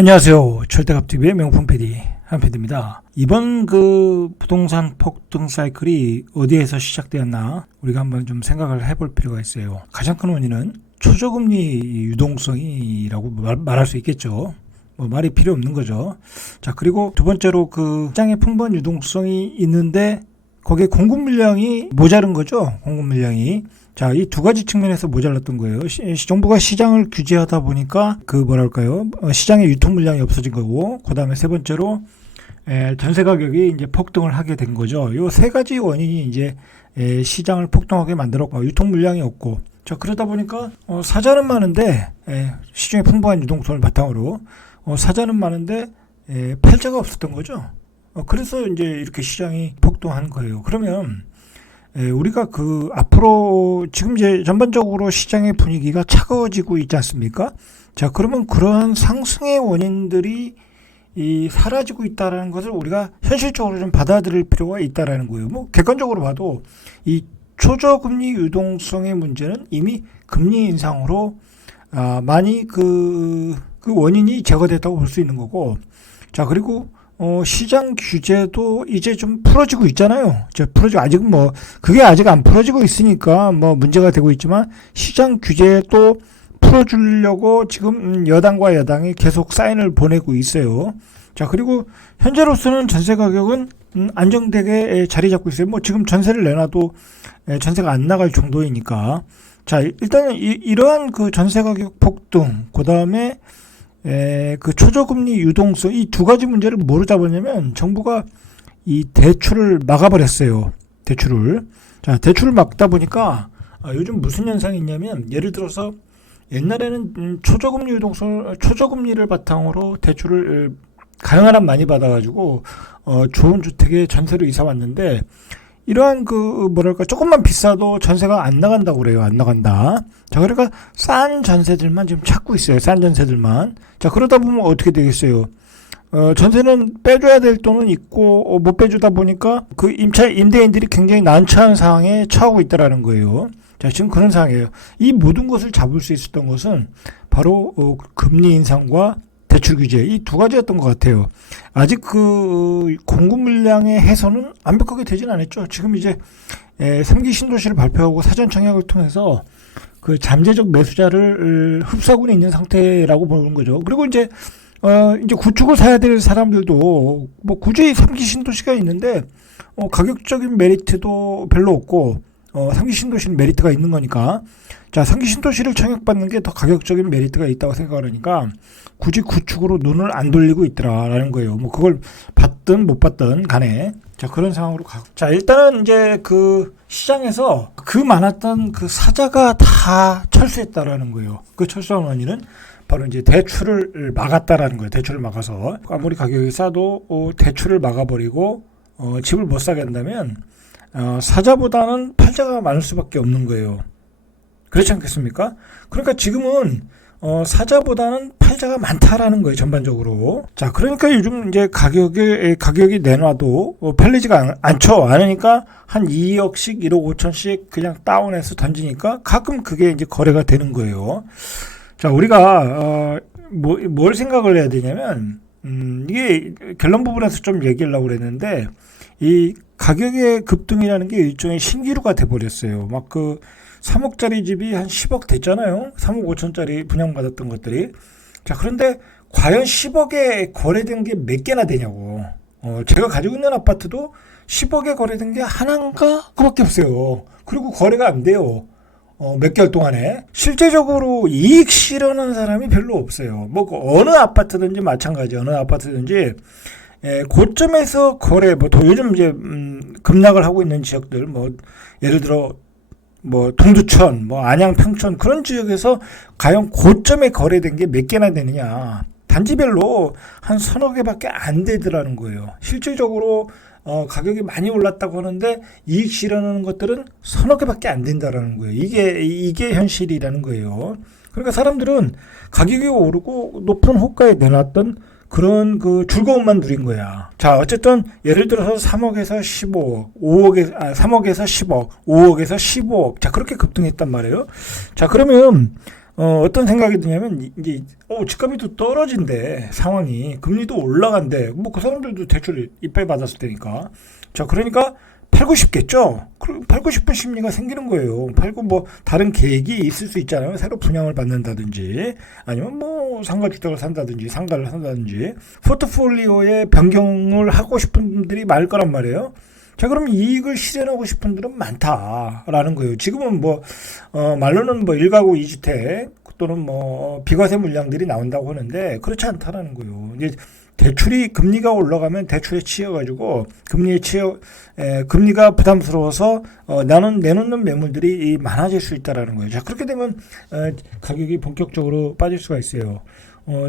안녕하세요. 철대갑TV의 명품 PD 한PD입니다. 이번 부동산 폭등 사이클이 어디에서 시작되었나 우리가 한번 좀 생각을 해볼 필요가 있어요. 가장 큰 원인은 초저금리 유동성이라고 말할 수 있겠죠. 말이 필요 없는 거죠. 자, 그리고 두 번째로 시장에 풍부한 유동성이 있는데 거기에 공급 물량이 모자른 거죠. 공급 물량이. 자, 이 두 가지 측면에서 모자랐던 거예요. 정부가 시장을 규제하다 보니까 시장에 유통 물량이 없어진 거고, 그 다음에 세 번째로 전세 가격이 이제 폭등을 하게 된 거죠. 요 세 가지 원인이 이제 시장을 폭등하게 만들었고, 유통 물량이 없고, 자, 그러다 보니까 사자는 많은데 시중에 풍부한 유동성을 바탕으로 사자는 많은데 팔자가 없었던 거죠. 그래서 이제 이렇게 시장이 폭등한 거예요. 그러면 우리가 앞으로 지금 이제 전반적으로 시장의 분위기가 차가워지고 있지 않습니까? 자, 그러면 그러한 상승의 원인들이 사라지고 있다라는 것을 우리가 현실적으로 좀 받아들일 필요가 있다라는 거예요. 객관적으로 봐도 이 초저금리 유동성의 문제는 이미 금리 인상으로 많이 그 원인이 제거됐다고 볼 수 있는 거고, 자, 그리고 시장 규제도 이제 좀 풀어지고 있잖아요. 그게 아직 안 풀어지고 있으니까 문제가 되고 있지만, 시장 규제도 풀어주려고 지금 여당과 여당이 계속 사인을 보내고 있어요. 자, 그리고 현재로서는 전세 가격은 안정되게 자리 잡고 있어요. 지금 전세를 내놔도 전세가 안 나갈 정도이니까. 자, 일단은 이러한 전세 가격 폭등, 그 다음에 초저금리 유동성, 이 두 가지 문제를 뭐로 잡았냐면 정부가 이 대출을 막아버렸어요. 대출을 막다 보니까 요즘 무슨 현상이 있냐면, 예를 들어서 옛날에는 초저금리를 바탕으로 대출을 가능한 한 많이 받아가지고 좋은 주택에 전세로 이사 왔는데, 이러한 조금만 비싸도 전세가 안 나간다고 그래요. 안 나간다. 자, 그러니까 싼 전세들만 지금 찾고 있어요. 싼 전세들만. 자, 그러다 보면 어떻게 되겠어요? 전세는 빼줘야 될 돈은 있고 못 빼주다 보니까 임대인들이 굉장히 난처한 상황에 처하고 있다라는 거예요. 자, 지금 그런 상황이에요. 이 모든 것을 잡을 수 있었던 것은 바로 금리 인상과 대출 규제, 이 두 가지였던 것 같아요. 아직 공급 물량의 해소는 완벽하게 되진 않았죠. 지금 이제 3기 신도시를 발표하고 사전 청약을 통해서 잠재적 매수자를 흡수하고 있는 상태라고 보는 거죠. 그리고 이제 구축을 사야 될 사람들도 굳이 3기 신도시가 있는데 가격적인 메리트도 별로 없고, 3기 신도시는 메리트가 있는 거니까, 자, 3기 신도시를 청약받는 게 더 가격적인 메리트가 있다고 생각하니까 굳이 구축으로 눈을 안 돌리고 있더라라는 거예요. 그걸 받든 못 받든 간에. 자, 그런 상황으로 가고. 자, 일단은 이제 시장에서 많았던 사자가 다 철수했다라는 거예요. 철수한 원인은 바로 이제 대출을 막았다라는 거예요. 대출을 막아서 아무리 가격이 싸도 대출을 막아버리고 집을 못 사게 한다면 사자보다는 팔자가 많을 수밖에 없는 거예요. 그렇지 않겠습니까? 그러니까 지금은 사자보다는 팔자가 많다라는 거예요, 전반적으로. 자, 그러니까 요즘 이제 가격이 내놔도 팔리지가 않으니까 한 2억씩, 1억 5천씩 그냥 다운해서 던지니까 가끔 그게 이제 거래가 되는 거예요. 자, 우리가 뭘 생각을 해야 되냐면, 이게 결론 부분에서 좀 얘기하려고 그랬는데, 이 가격의 급등이라는 게 일종의 신기루가 돼버렸어요. 3억짜리 집이 한 10억 됐잖아요. 3억 5천짜리 분양받았던 것들이. 자, 그런데 과연 10억에 거래된 게 몇 개나 되냐고. 제가 가지고 있는 아파트도 10억에 거래된 게 하나인가? 그밖에 없어요. 그리고 거래가 안 돼요. 몇 개월 동안에. 실제적으로 이익 실현한 사람이 별로 없어요. 어느 아파트든지 마찬가지, 어느 아파트든지 고점에서 거래, 요즘 이제 급락을 하고 있는 지역들, 예를 들어 동두천, 안양, 평촌, 그런 지역에서 과연 고점에 거래된 게 몇 개나 되느냐. 단지별로 한 서너 개밖에 안 되더라는 거예요. 실질적으로 가격이 많이 올랐다고 하는데 이익 실현하는 것들은 서너 개밖에 안 된다라는 거예요. 이게 현실이라는 거예요. 그러니까 사람들은 가격이 오르고 높은 호가에 내놨던 그런 즐거움만 누린 거야. 자, 어쨌든 예를 들어서 3억에서 15억, 3억에서 10억, 5억에서 15억. 자, 그렇게 급등했단 말이에요. 자, 그러면 어떤 생각이 드냐면 이제 집값이 또 떨어진대 상황이 금리도 올라간대 뭐 그 사람들도 대출 이빨 받았을 테니까 자 그러니까 팔고 싶겠죠. 팔고 싶은 심리가 생기는 거예요. 팔고 뭐 다른 계획이 있을 수 있잖아요. 새로 분양을 받는다든지 아니면 뭐 상가주택을 산다든지 상가를 산다든지 포트폴리오의 변경을 하고 싶은 분들이 많을 거란 말이에요. 자, 그럼 이익을 실현하고 싶은 분들은 많다라는 거예요. 지금은 뭐, 말로는 뭐 1가구 2주택 또는 뭐 비과세 물량들이 나온다고 하는데 그렇지 않다라는 거예요. 이제 대출이 금리가 올라가면 대출에 치여가지고 금리가 부담스러워서 나는 내놓는 매물들이 많아질 수 있다라는 거예요. 자, 그렇게 되면 가격이 본격적으로 빠질 수가 있어요.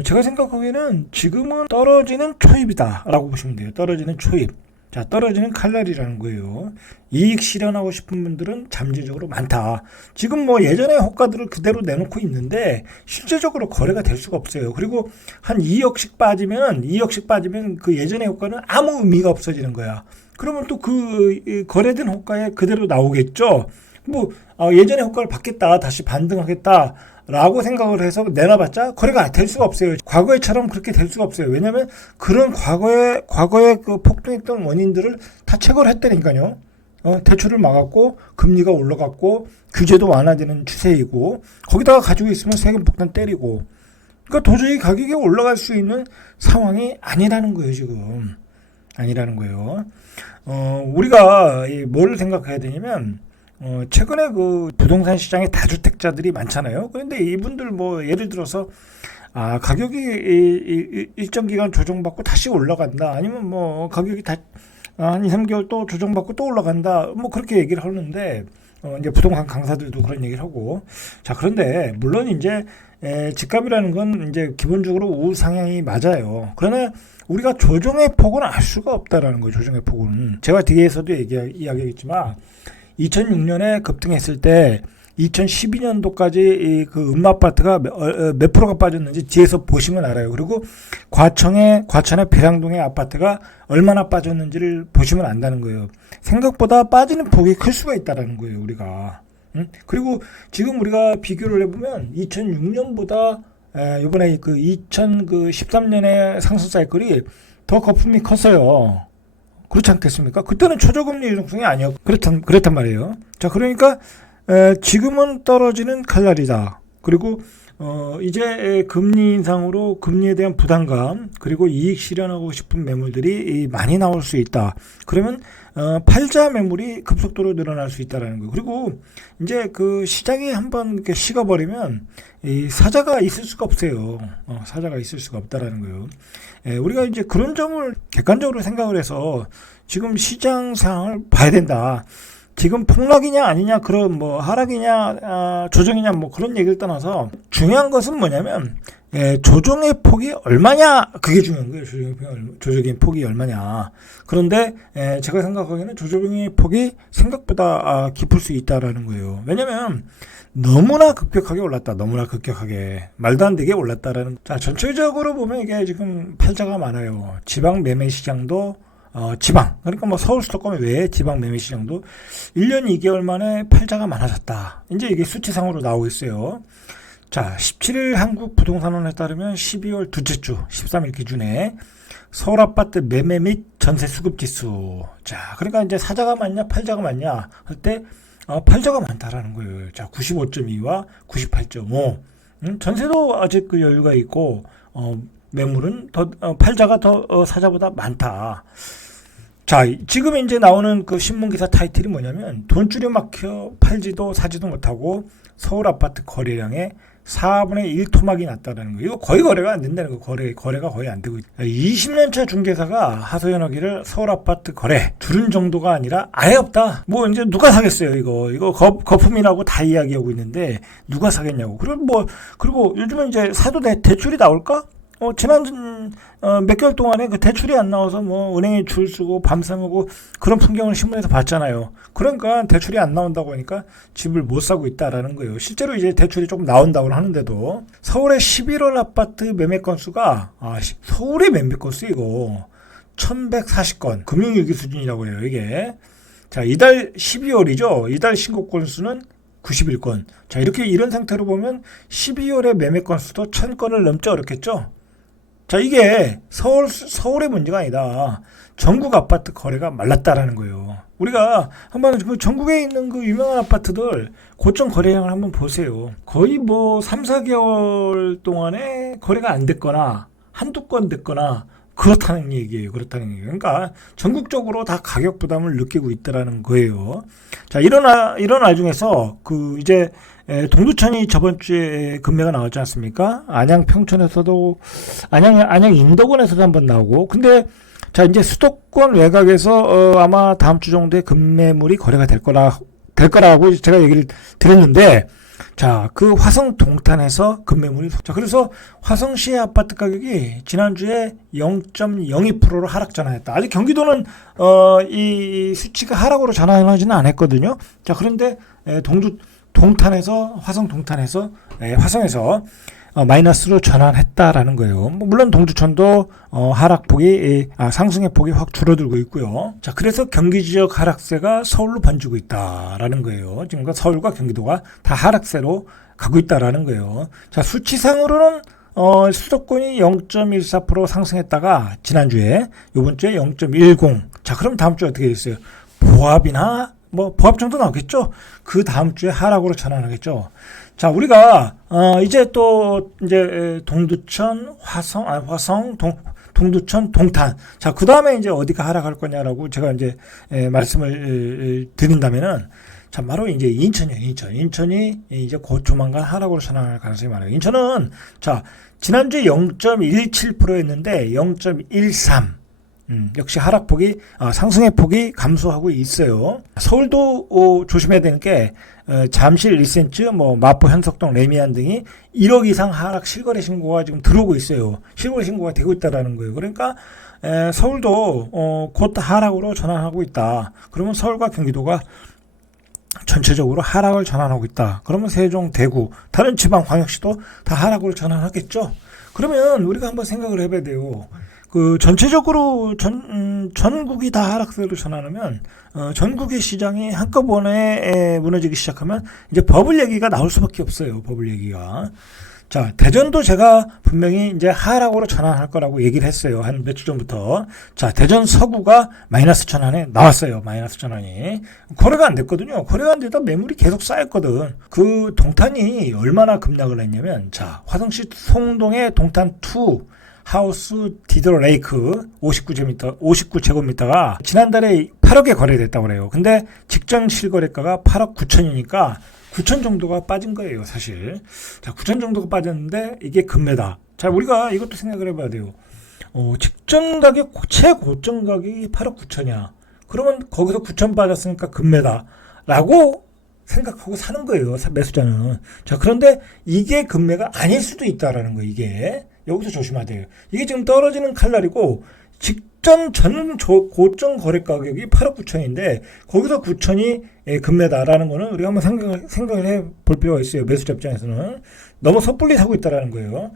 제가 생각하기에는 지금은 떨어지는 초입이다라고 보시면 돼요. 떨어지는 초입. 자, 떨어지는 칼날이라는 거예요. 이익 실현하고 싶은 분들은 잠재적으로 많다. 지금 뭐 예전의 호가들을 그대로 내놓고 있는데 실제적으로 거래가 될 수가 없어요. 그리고 한 2억씩 빠지면 그 예전의 호가는 아무 의미가 없어지는 거야. 그러면 또 그 거래된 호가에 그대로 나오겠죠. 뭐 예전의 호가를 받겠다, 다시 반등하겠다. 라고 생각을 해서 내놔봤자 거래가 될 수가 없어요. 과거에처럼 그렇게 될 수가 없어요. 왜냐하면 그런 과거에 그 폭등했던 원인들을 다 체결을 했다니까요. 대출을 막았고 금리가 올라갔고 규제도 완화되는 추세이고 거기다가 가지고 있으면 세금 폭탄 때리고 그러니까 도저히 가격이 올라갈 수 있는 상황이 아니라는 거예요. 지금 아니라는 거예요. 우리가 뭘 생각해야 되냐면 최근에 그 부동산 시장에 다주택자들이 많잖아요. 그런데 이분들 뭐 예를 들어서 가격이 일정 기간 조정받고 다시 올라간다. 아니면 뭐 가격이 한 2, 3개월 또 조정받고 또 올라간다. 뭐 그렇게 얘기를 하는데 이제 부동산 강사들도 그런 얘기를 하고. 자, 그런데 물론 이제 집값이라는 건 이제 기본적으로 우상향이 맞아요. 그러나 우리가 조정의 폭은 알 수가 없다라는 거예요. 조정의 폭은. 제가 뒤에서도 이야기했지만 2006년에 급등했을 때 2012년도까지 그 음마아파트가 몇 프로가 빠졌는지 뒤에서 보시면 알아요. 그리고 과천의 배량동의 아파트가 얼마나 빠졌는지를 보시면 안다는 거예요. 생각보다 빠지는 폭이 클 수가 있다는 거예요. 우리가. 그리고 지금 우리가 비교를 해보면 2006년보다 이번에 그 2013년의 상승 사이클이 더 거품이 컸어요. 그렇지 않겠습니까? 그때는 초저금리 유동성이 아니었고 그렇단 말이에요. 자, 그러니까 지금은 떨어지는 칼날이다. 그리고 이제 금리 인상으로 금리에 대한 부담감 그리고 이익 실현하고 싶은 매물들이 많이 나올 수 있다. 그러면 팔자 매물이 급속도로 늘어날 수 있다라는 거예요. 그리고 이제 그 시장이 한번 이렇게 식어버리면 이 사자가 있을 수가 없어요. 사자가 있을 수가 없다라는 거예요. 우리가 이제 그런 점을 객관적으로 생각을 해서 지금 시장 상황을 봐야 된다. 지금 폭락이냐 아니냐 그런 뭐 하락이냐 조정이냐 뭐 그런 얘기를 떠나서 중요한 것은 뭐냐면 조정의 폭이 얼마냐 그게 중요한 거예요. 조정의 폭이 얼마냐. 그런데 제가 생각하기에는 조정의 폭이 생각보다 깊을 수 있다라는 거예요. 왜냐면 너무나 급격하게 올랐다. 너무나 급격하게 말도 안 되게 올랐다라는. 자, 전체적으로 보면 이게 지금 팔자가 많아요. 지방 매매 시장도 지방 그러니까 뭐 서울 수도권 외에 지방 매매 시장도 1년 2개월 만에 팔자가 많아졌다. 이제 이게 수치상으로 나오고 있어요. 자, 17일 한국부동산원에 따르면 12월 둘째 주 13일 기준에 서울 아파트 매매 및 전세 수급 지수. 자, 그러니까 이제 사자가 많냐 팔자가 많냐 할 때 팔자가 많다라는 거예요. 자, 95.2와 98.5. 전세도 아직 그 여유가 있고 매물은 더 팔자가 더 사자보다 많다. 자, 지금 이제 나오는 그 신문기사 타이틀이 뭐냐면 돈줄여 막혀 팔지도 사지도 못하고 서울 아파트 거래량의 4분의 1 토막이 났다는 거. 이거 거의 거래가 안 된다는 거. 거래가 거의 안 되고 있다. 20년차 중개사가 하소연하기를 서울 아파트 거래 줄은 정도가 아니라 아예 없다. 뭐 이제 누가 사겠어요, 이거 거품이라고 다 이야기하고 있는데 누가 사겠냐고. 그리고 요즘은 이제 사도 대출이 나올까? 지난 몇 개월 동안에 그 대출이 안 나와서 뭐 은행에 줄 서고 밤새고 그런 풍경을 신문에서 봤잖아요. 그러니까 대출이 안 나온다고 하니까 집을 못 사고 있다라는 거예요. 실제로 이제 대출이 조금 나온다고 하는데도 서울의 11월 아파트 매매 건수가 서울의 매매 건수 이거 1140건 금융위기 수준이라고 해요. 이게 자, 이달 12월이죠. 이달 신고 건수는 91건. 자, 이렇게 이런 상태로 보면 12월에 매매 건수도 1000건을 넘지 않았겠죠. 자, 이게 서울의 문제가 아니다. 전국 아파트 거래가 말랐다라는 거예요. 우리가 한번 그 전국에 있는 그 유명한 아파트들 고점 거래량을 한번 보세요. 거의 뭐 3, 4개월 동안에 거래가 안 됐거나 한두 건 됐거나 그렇다는 얘기예요. 그러니까 전국적으로 다 가격 부담을 느끼고 있다라는 거예요. 자, 이런 와중에서 그 이제 동두천이 저번 주에 금매가 나왔지 않습니까? 안양 평촌에서도 안양 인덕원에서도 한번 나오고. 근데 자, 이제 수도권 외곽에서 아마 다음 주 정도에 금매물이 거래가 될 거라고 제가 얘기를 드렸는데, 자, 그 화성 동탄에서 금매물이, 자, 그래서 화성시의 아파트 가격이 지난주에 0.02%로 하락 전환했다. 아직 경기도는 이 수치가 하락으로 전환하지는 않았거든요. 자, 그런데 화성에서 마이너스로 전환했다라는 거예요. 물론 동두천도 상승의 폭이 확 줄어들고 있고요. 자, 그래서 경기 지역 하락세가 서울로 번지고 있다라는 거예요. 지금 서울과 경기도가 다 하락세로 가고 있다라는 거예요. 자, 수치상으로는 수도권이 0.14% 상승했다가 지난주에 이번 주에 0.10. 자, 그럼 다음 주에 어떻게 됐어요? 보합이나 보합 정도 나오겠죠? 그 다음 주에 하락으로 전환하겠죠. 자, 우리가 이제 동두천, 동두천, 동탄. 자, 그 다음에 이제 어디가 하락할 거냐라고 제가 이제 말씀을 드린다면은, 자, 바로 이제 인천이에요. 인천이 이제 곧 조만간 하락으로 전환할 가능성이 많아요. 인천은 자, 지난주에 0.17%였는데 0.13. 역시 하락폭이 상승의 폭이 감소하고 있어요. 서울도 조심해야 되는 게 잠실 1cm, 마포 현석동 레미안 등이 1억 이상 하락 실거래 신고가 지금 들어오고 있어요. 실거래 신고가 되고 있다라는 거예요. 그러니까 서울도 곧 하락으로 전환하고 있다. 그러면 서울과 경기도가 전체적으로 하락을 전환하고 있다. 그러면 세종, 대구, 다른 지방 광역시도 다 하락으로 전환하겠죠. 그러면 우리가 한번 생각을 해봐야 돼요. 그 전체적으로 전국이 다 하락세로 전환하면 전국의 시장이 한꺼번에 무너지기 시작하면 이제 버블 얘기가 나올 수밖에 없어요. 버블 얘기가. 자, 대전도 제가 분명히 이제 하락으로 전환할 거라고 얘기를 했어요. 한 몇 주 전부터. 자, 대전 서구가 마이너스 전환에 나왔어요. 마이너스 전환이. 거래가 안 됐거든요. 거래가 안 되다 매물이 계속 쌓였거든. 그 동탄이 얼마나 급락을 했냐면, 자, 화성시 송동의 동탄2 하우스 디드로 레이크 59제곱미터가 지난달에 8억에 거래됐다고 그래요. 근데 직전 실거래가가 8억 9천이니까 9천 정도가 빠진 거예요, 사실. 자, 9천 정도가 빠졌는데 이게 금매다. 자, 우리가 이것도 생각을 해봐야 돼요. 직전 가격, 최고점 가격이 8억 9천이야. 그러면 거기서 9천 빠졌으니까 금매다. 라고 생각하고 사는 거예요, 매수자는. 자, 그런데 이게 금매가 아닐 수도 있다라는 거예요, 이게. 여기서 조심해야 돼요. 이게 지금 떨어지는 칼날이고, 직전 고점 거래 가격이 8억 9천인데, 거기서 9천이 금매다라는 거는 우리가 한번 생각을 해 볼 필요가 있어요. 매수자 입장에서는. 너무 섣불리 사고 있다라는 거예요.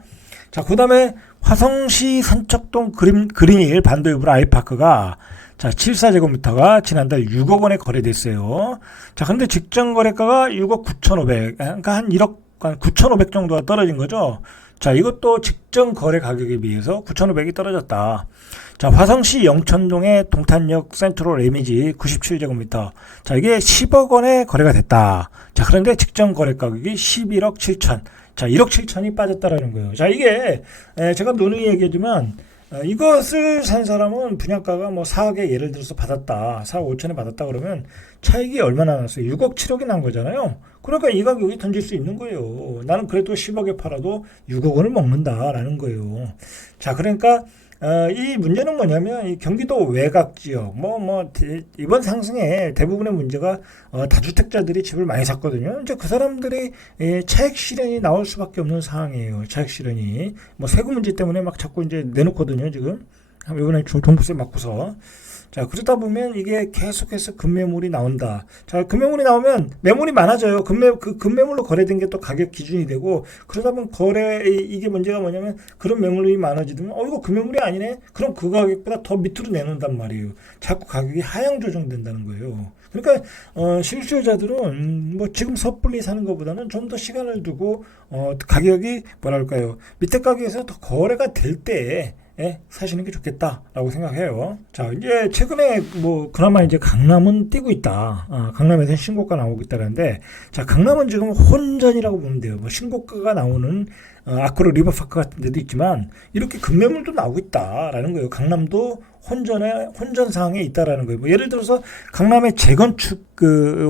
자, 그 다음에 화성시 산척동 그린힐 반도유불 아이파크가 자, 74제곱미터가 지난달 6억 원에 거래됐어요. 자, 근데 직전 거래가가 6억 9,500, 그러니까 한 1억 9,500 정도가 떨어진 거죠. 자, 이것도 직전 거래 가격에 비해서 9,500이 떨어졌다. 자, 화성시 영천동의 동탄역 센트럴 레미지 97제곱미터. 자, 이게 10억 원에 거래가 됐다. 자, 그런데 직전 거래 가격이 11억 7천. 자, 1억 7천이 빠졌다라는 거예요. 자, 이게 제가 누누이 얘기하지만 이것을 산 사람은 분양가가 4억에 예를 들어서 받았다. 4억 5천에 받았다 그러면 차익이 얼마나 났어요? 6억 7억이 난 거잖아요. 그러니까 이 가격이 던질 수 있는 거예요. 나는 그래도 10억에 팔아도 6억 원을 먹는다라는 거예요. 자, 그러니까 이 문제는 뭐냐면 이 경기도 외곽 지역 이번 상승에 대부분의 문제가 다주택자들이 집을 많이 샀거든요. 이제 그 사람들이 차익 실현이 나올 수밖에 없는 상황이에요. 차익 실현이 세금 문제 때문에 막 자꾸 이제 내놓거든요. 지금 이번에 종부세 맞고서. 자, 그러다 보면 이게 계속해서 급매물이 나온다. 자, 급매물이 나오면 매물이 많아져요. 급매물로 거래된 게 또 가격 기준이 되고, 그러다 보면 이게 문제가 뭐냐면, 그런 매물이 많아지면, 이거 급매물이 아니네? 그럼 그 가격보다 더 밑으로 내놓는단 말이에요. 자꾸 가격이 하향 조정된다는 거예요. 그러니까, 실수요자들은, 지금 섣불리 사는 것보다는 좀 더 시간을 두고, 가격이, 뭐랄까요, 밑에 가격에서 더 거래가 될 때, 사시는 게 좋겠다라고 생각해요. 자, 이제 최근에 그나마 이제 강남은 뛰고 있다. 강남에서 신고가 나오고 있다는데, 자, 강남은 지금 혼전이라고 보면 돼요. 신고가가 나오는 아크로 리버파크 같은 데도 있지만 이렇게 급매물도 나오고 있다라는 거예요. 강남도 혼전 상황에 있다라는 거예요. 예를 들어서 강남의 재건축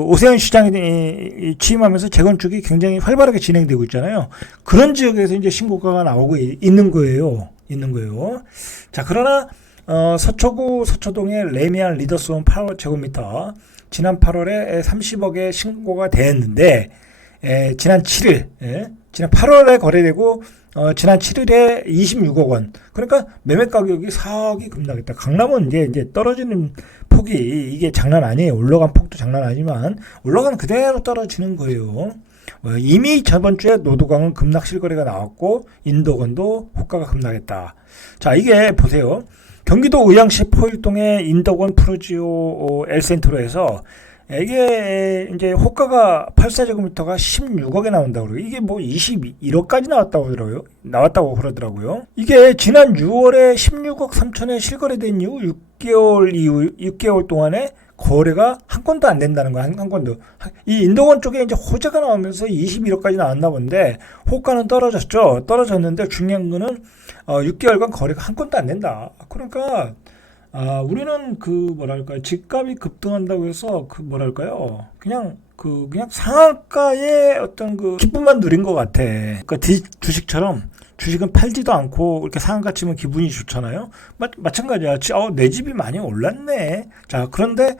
오세훈 시장이 취임하면서 재건축이 굉장히 활발하게 진행되고 있잖아요. 그런 지역에서 이제 신고가가 나오고 있는 거예요. 자, 그러나 서초구 서초동의 레미안 리더스홈 8제곱미터 지난 8월에 30억에 신고가 됐는데 지난 8월에 거래되고 지난 7일에 26억 원. 그러니까 매매 가격이 4억이 급락했다. 강남은 이제 떨어지는 폭이 이게 장난 아니에요. 올라간 폭도 장난 아니지만 올라가는 그대로 떨어지는 거예요. 이미 저번 주에 노도강은 급락 실거래가 나왔고 인덕원도 호가가 급락했다. 자, 이게 보세요. 경기도 의왕시 포일동의 인덕원 프로지오 L센트로에서 이게 이제 호가가 8제곱미터가 16억에 나온다고 그래요. 이게 21억까지 나왔다고 그러더라고요. 이게 지난 6월에 16억 3천에 실거래된 이후 6개월 동안에 거래가 한 건도 안 된다는 거야. 한 건도. 이 인덕원 쪽에 이제 호재가 나오면서 21억까지 나왔나 본데 호가는 떨어졌는데 중요한 거는 6개월간 거래가 한 건도 안 된다. 그러니까 우리는 집값이 급등한다고 해서 그냥 상한가의 어떤 기쁨만 누린 것 같아. 그러니까 주식처럼 주식은 팔지도 않고 이렇게 상한가 치면 기분이 좋잖아요. 마찬가지야. 내 집이 많이 올랐네. 자, 그런데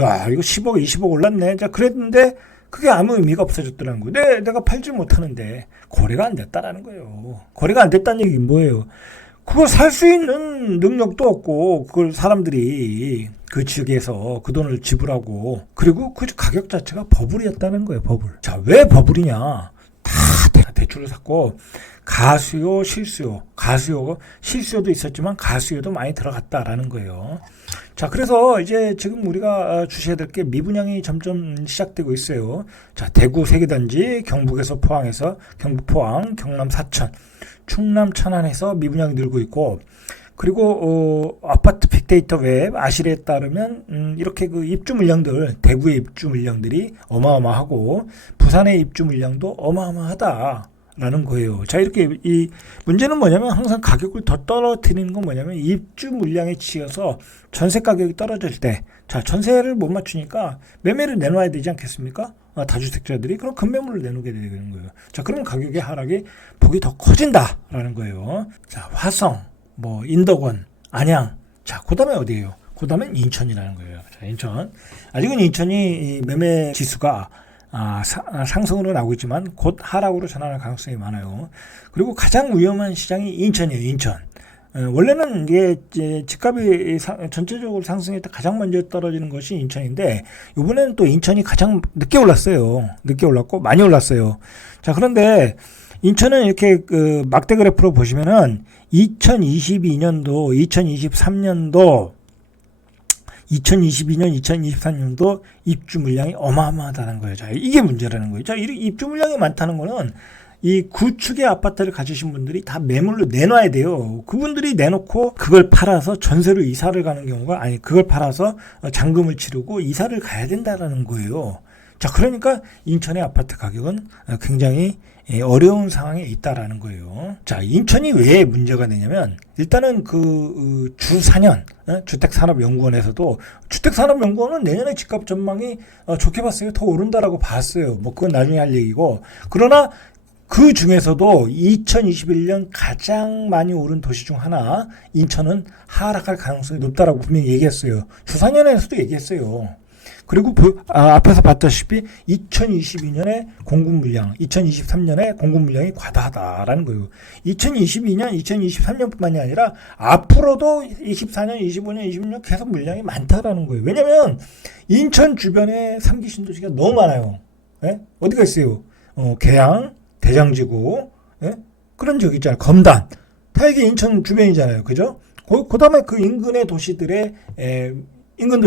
야, 이거 10억, 20억 올랐네. 자, 그랬는데 그게 아무 의미가 없어졌더라는 거예요. 내가 팔지 못하는데 거래가 안 됐다라는 거예요. 거래가 안 됐다는 얘기는 뭐예요? 그걸 살 수 있는 능력도 없고 그걸 사람들이 그 지역에서 그 돈을 지불하고 그리고 그 가격 자체가 버블이었다는 거예요. 버블. 자, 왜 버블이냐? 다 대출을 샀고 가수요, 실수요. 실수요도 있었지만 가수요도 많이 들어갔다라는 거예요. 자, 그래서 이제 지금 우리가 주셔야 될 게 미분양이 점점 시작되고 있어요. 자, 대구 세계단지, 경북에서 포항에서, 경북 포항, 경남 사천, 충남 천안에서 미분양이 늘고 있고, 그리고 아파트 빅데이터 웹 아실에 따르면 이렇게 입주 물량들, 대구의 입주 물량들이 어마어마하고 부산의 입주 물량도 어마어마하다라는 거예요. 자, 이렇게 이 문제는 뭐냐면 항상 가격을 더 떨어뜨리는 건 뭐냐면 입주 물량에 치여서 전세 가격이 떨어질 때, 자, 전세를 못 맞추니까 매매를 내놔야 되지 않겠습니까? 다주택자들이 그럼 급매물을 내놓게 되는 거예요. 자, 그러면 가격의 하락이 폭이 더 커진다라는 거예요. 자, 화성, 인덕원, 안양. 자, 그 다음에 어디예요? 그 다음엔 인천이라는 거예요. 자, 인천. 아직은 인천이 매매 지수가 상승으로 나오고 있지만 곧 하락으로 전환할 가능성이 많아요. 그리고 가장 위험한 시장이 인천이에요. 인천. 원래는 이게 집값이 전체적으로 상승할 때 가장 먼저 떨어지는 것이 인천인데 이번에는 또 인천이 가장 늦게 올랐어요. 늦게 올랐고 많이 올랐어요. 자, 그런데 인천은 이렇게 막대 그래프로 보시면은 2022년도, 2023년도, 2022년, 2023년도 입주 물량이 어마어마하다는 거예요. 자, 이게 문제라는 거예요. 자, 입주 물량이 많다는 거는 이 구축의 아파트를 가지신 분들이 다 매물로 내놔야 돼요. 그분들이 내놓고 그걸 팔아서 전세로 이사를 가는 경우가 그걸 팔아서 잔금을 치르고 이사를 가야 된다라는 거예요. 자, 그러니까 인천의 아파트 가격은 굉장히 어려운 상황에 있다라는 거예요. 자, 인천이 왜 문제가 되냐면 일단은 주 4년 주택산업연구원에서도 주택산업연구원은 내년에 집값 전망이 좋게 봤어요. 더 오른다라고 봤어요. 그건 나중에 할 얘기고. 그러나 그 중에서도 2021년 가장 많이 오른 도시 중 인천은 하락할 가능성이 높다라고 분명히 얘기했어요. 주사년에서도 얘기했어요. 그리고 앞에서 봤다시피 2022년에 공급 물량, 2023년에 공급 물량이 과다하다라는 거예요. 2022년, 2023년뿐만이 아니라 앞으로도 24년, 25년, 26년 계속 물량이 많다라는 거예요. 왜냐면 인천 주변에 3기 신도시가 너무 많아요. 예? 어디가 있어요? 계양, 대장지구, 예? 그런 지역 있잖아요. 검단. 다 이게 인천 주변이잖아요. 그죠? 그 다음에 그 인근의 도시들의, 인근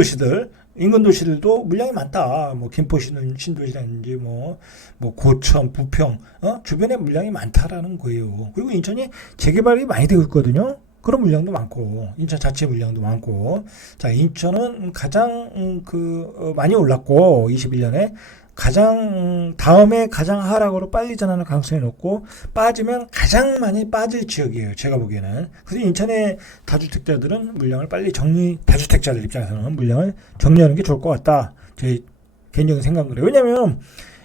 도시들도 물량이 많다. 뭐, 김포 신도시라든지, 고천, 부평, 주변에 물량이 많다라는 거예요. 그리고 인천이 재개발이 많이 되고 있거든요. 그런 물량도 많고, 인천 자체 물량도 많고. 자, 인천은 가장, 많이 올랐고, 21년에. 다음에 가장 하락으로 빨리 전하는 가능성이 높고, 빠지면 가장 많이 빠질 지역이에요. 제가 보기에는. 그래서 인천의 다주택자들은 물량을 다주택자들 입장에서는 물량을 정리하는 게 좋을 것 같다. 제 개인적인 생각은 그래요. 왜냐면,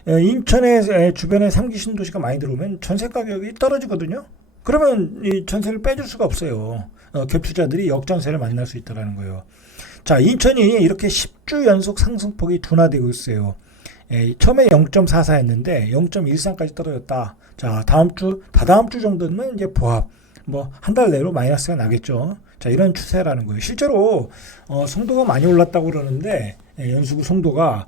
인천의 주변에 3기 신도시가 많이 들어오면 전세 가격이 떨어지거든요. 그러면 이 전세를 빼줄 수가 없어요. 갭투자들이 역전세를 만날 수 있다는 거예요. 자, 인천이 이렇게 10주 연속 상승폭이 둔화되고 있어요. 처음에 0.44였는데 0.13까지 떨어졌다. 자, 다다음 주 정도는 이제 보합. 한 달 내로 마이너스가 나겠죠. 자, 이런 추세라는 거예요. 실제로, 송도가 많이 올랐다고 그러는데, 연수구 송도가,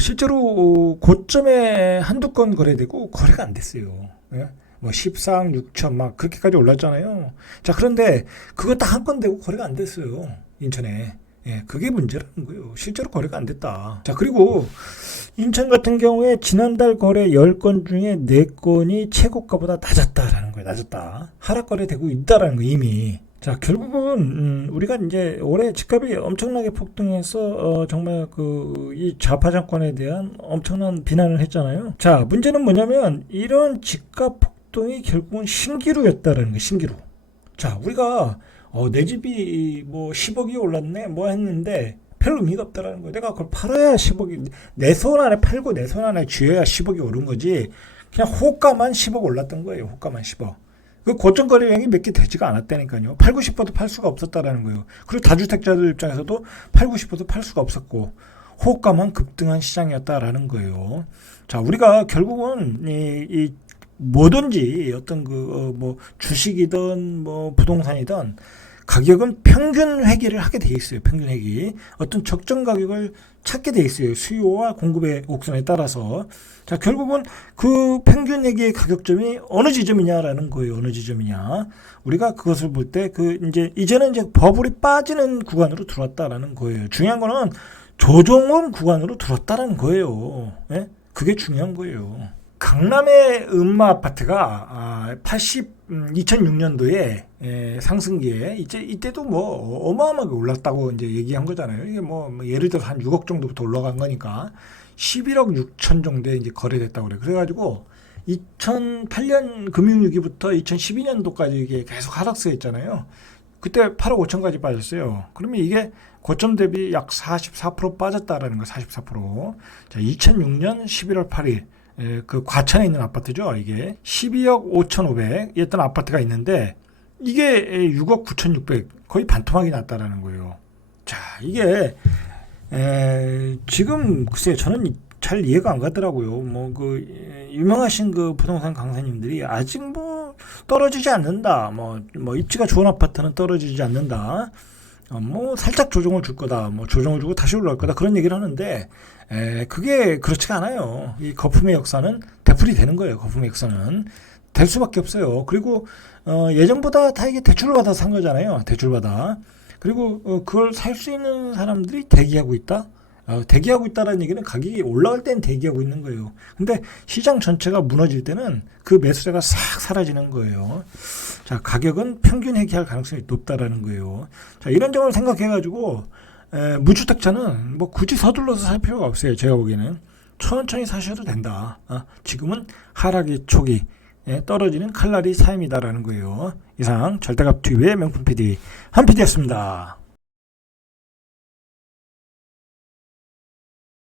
실제로 고점에 한두 건 거래되고 거래가 안 됐어요. 예? 14억 6천 막 그렇게까지 올랐잖아요. 자, 그런데 그거 딱 한 건 되고 거래가 안 됐어요. 인천에. 예, 그게 문제라는 거예요. 실제로 거래가 안 됐다. 자, 그리고 인천 같은 경우에 지난달 거래 10건 중에 4건이 최고가보다 낮았다라는 거예요. 낮았다. 하락 거래되고 있다라는 거 이미. 자, 결국은 우리가 이제 올해 집값이 엄청나게 폭등해서 정말 이 좌파 정권에 대한 엄청난 비난을 했잖아요. 자, 문제는 뭐냐면 이런 집값 폭등이 결국은 신기루였다라는 거예요. 신기루. 자, 우리가 내 집이 10억이 올랐네 했는데 별 의미가 없다라는 거예요. 내가 그걸 팔아야 10억이, 내 손 안에 팔고 내 손 안에 쥐어야 10억이 오른 거지. 그냥 호가만 10억 올랐던 거예요. 호가만 10억. 그 고점 거래량이 몇 개 되지가 않았다니까요. 팔고 싶어도 팔 수가 없었다라는 거예요. 그리고 다주택자들 입장에서도 팔고 싶어도 팔 수가 없었고 호가만 급등한 시장이었다라는 거예요. 자, 우리가 결국은 이 뭐든지 어떤 주식이든 부동산이든 가격은 평균 회귀를 하게 돼 있어요. 평균 회귀. 어떤 적정 가격을 찾게 돼 있어요. 수요와 공급의 곡선에 따라서. 자, 결국은 그 평균 회귀의 가격점이 어느 지점이냐라는 거예요. 어느 지점이냐. 우리가 그것을 볼 때 이제는 이제 버블이 빠지는 구간으로 들어왔다라는 거예요. 중요한 거는 조정원 구간으로 들어왔다라는 거예요. 예? 그게 중요한 거예요. 강남의 음마 아파트가 2006년도에 상승기에 이때도 어마어마하게 올랐다고 이제 얘기한 거잖아요. 이게 예를 들어서 한 6억 정도부터 올라간 거니까 11억 6천 정도에 이제 거래됐다고 그래요. 그래가지고 2008년 금융위기부터 2012년도까지 이게 계속 하락세였잖아요. 그때 8억 5천까지 빠졌어요. 그러면 이게 고점 대비 약 44% 빠졌다라는 거, 44%. 자, 2006년 11월 8일. 그 과천에 있는 아파트죠. 이게 12억 5,500이었던 아파트가 있는데 이게 6억 9,600 거의 반토막이 났다라는 거예요. 자, 이게 지금 글쎄요, 저는 잘 이해가 안 가더라고요. 유명하신 부동산 강사님들이 아직 떨어지지 않는다. 입지가 좋은 아파트는 떨어지지 않는다. 살짝 조정을 줄 거다. 조정을 주고 다시 올라갈 거다. 그런 얘기를 하는데, 그게 그렇지가 않아요. 이 거품의 역사는 되풀이 되는 거예요. 거품의 역사는. 될 수밖에 없어요. 그리고, 예전보다 다 이게 대출을 받아서 산 거잖아요. 대출받아. 그리고, 그걸 살 수 있는 사람들이 대기하고 있다? 대기하고 있다는 얘기는 가격이 올라갈 땐 대기하고 있는 거예요. 근데 시장 전체가 무너질 때는 그 매수세가 싹 사라지는 거예요. 자, 가격은 평균 회귀할 가능성이 높다라는 거예요. 자, 이런 점을 생각해가지고 무주택자는 굳이 서둘러서 살 필요가 없어요. 제가 보기에는 천천히 사셔도 된다. 지금은 하락의 초기, 떨어지는 칼날이 사임이다라는 거예요. 이상 절대값 TV의 명품 PD 한 PD였습니다.